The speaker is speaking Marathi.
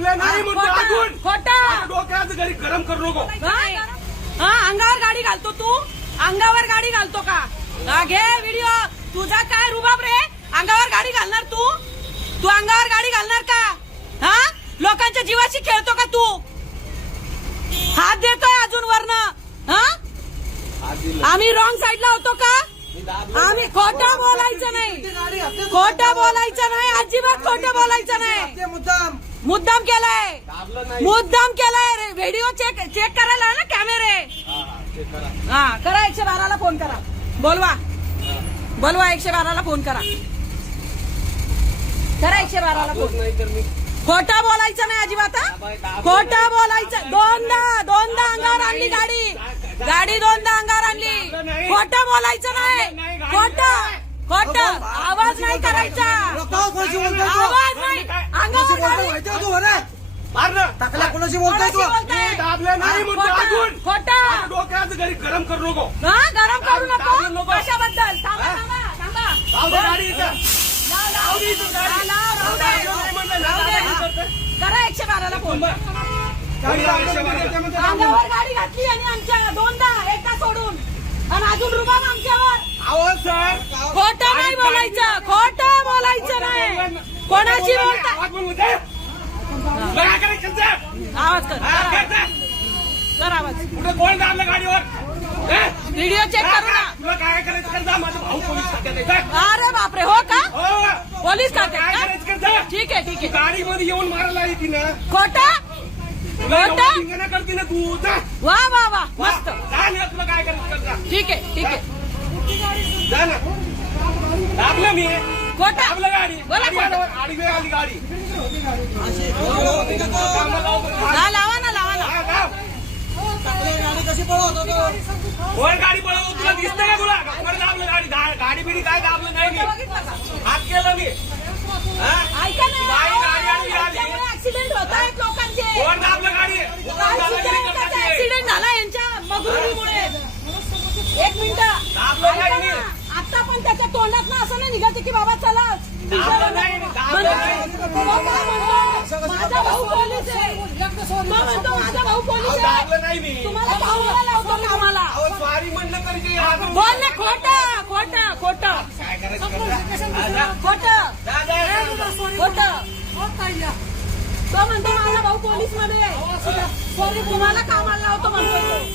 आपल्या नाही घरी गरम करू नको. हा अंगावर गाडी घालतो तू. अंगावर गाडी घालतो का? घे व्हिडिओ तुझा काय रुबाब रे? अंगावर गाडी घालणार तू? तू अंगावर गाडी घालणार का? हा? लोकांच्या जीवाशी खेळतो का तू? हात देतोय अजून वरन. आम्ही रॉंग साईडला होतो का? आम्ही खोट बोलायचं नाही. खोट बोलायचं नाही. अजिबात खोट बोलायचं नाही. मुद्दाम केलाय. मुद्दाम केलाय रे. व्हिडिओ चेक चेक करायला ना कॅमेरे हा करा. एकशे बाराला फोन करा. बोलवा. बोलवा एकशे बाराला फोन करा. करा एकशे बाराला फोन खोटं बोलायचं नाही अजिबात? खोटं बोलायचं. दोनदा दोनदा अंगावर आणली गाडी. गाडी दोनदा अंगावर आणली. खोटं बोलायचं नाही. खोटं. खोटं आवाज नाही करायचा कोणाशी आवाज नाही कोणाशी अंगावर बोलतोय गाडी माहितीये का तू अरे मार ना टाकल्या कोणाशी बोलतोय कोणाशी तू खोटं, डोक्यात घरी गरम करू नको हा गरम करू नको नको. कशाबद्दल थांबा हा? थांबा लाव दे थांबा गाडी इथं. लाव, लाव. लाव दे इथं गाडी. लाव, लाव, दाबलं लाव नाही दे. म्हणलं ना, लाव दे. दाबलं करतोय. करा एकशे बाराला फोन गाडी. अंगावर गाडी घातली आणि आमच्या दोनदा एकदा सोडून आणि अजून रुबाब आमच्यावर अहो सर खोटं नाही बोलायचं खोटं बोलायचं नाही कोणाची बोलता आवाज बनवू दे. तुला काय करायचं त्यांचं? आवाज कर. कर आवाज. कुठं कोण दाबलं गाडीवर? व्हिडिओ चेक करू ना. तुला काय करायचं कर जा माझा भाऊ पोलीस खात्यात आहे. जा. अरे बापरे हो का? हो. पोलीस काय करायचं कर जा. ठीक आहे ठीक आहे. गाडीमध्ये येऊन मारायला ती ना. खोटं? तुला एवढं खोटं? धिंगाणा करते ना तू. जा. वा वा वा. वा. मस्त. जा ना तुला काय करायचं कर जा. ठीक आहे ठीक आहे. जा ना. दाबलं मी. लावा ना लावा ना. दाब. गाडी कशी पळवतो वर गाडी पळव तुला दिसतं का तुला? दाबलं गाडी. गाडी बिडी काय दाबलं? नाही? हात केलं मी? ऐका ना. ऍक्सिडेंट होत आहेत लोकांचे वर दाबलं गाडी वर दादागिरी करतात ते. ऍक्सिडेंट झाला यांच्या मगरुरीमुळे एक मिनिट दाबलं ऐका नाही ना, आता पण त्याच्या तोंडात ना असं नाही निघायचं की बाबा चला माझा भाऊ पोलीस आहे. तो म्हणतो माझा भाऊ पोलीस आहे. तुम्हाला भाऊला लावतो कामाला बोल ना खोटं खोटं खोटं. खोटं. खोटं. तो म्हणतो माझा भाऊ पोलीसमध्ये सॉरी तुम्हाला कामाला लावतो म्हणतो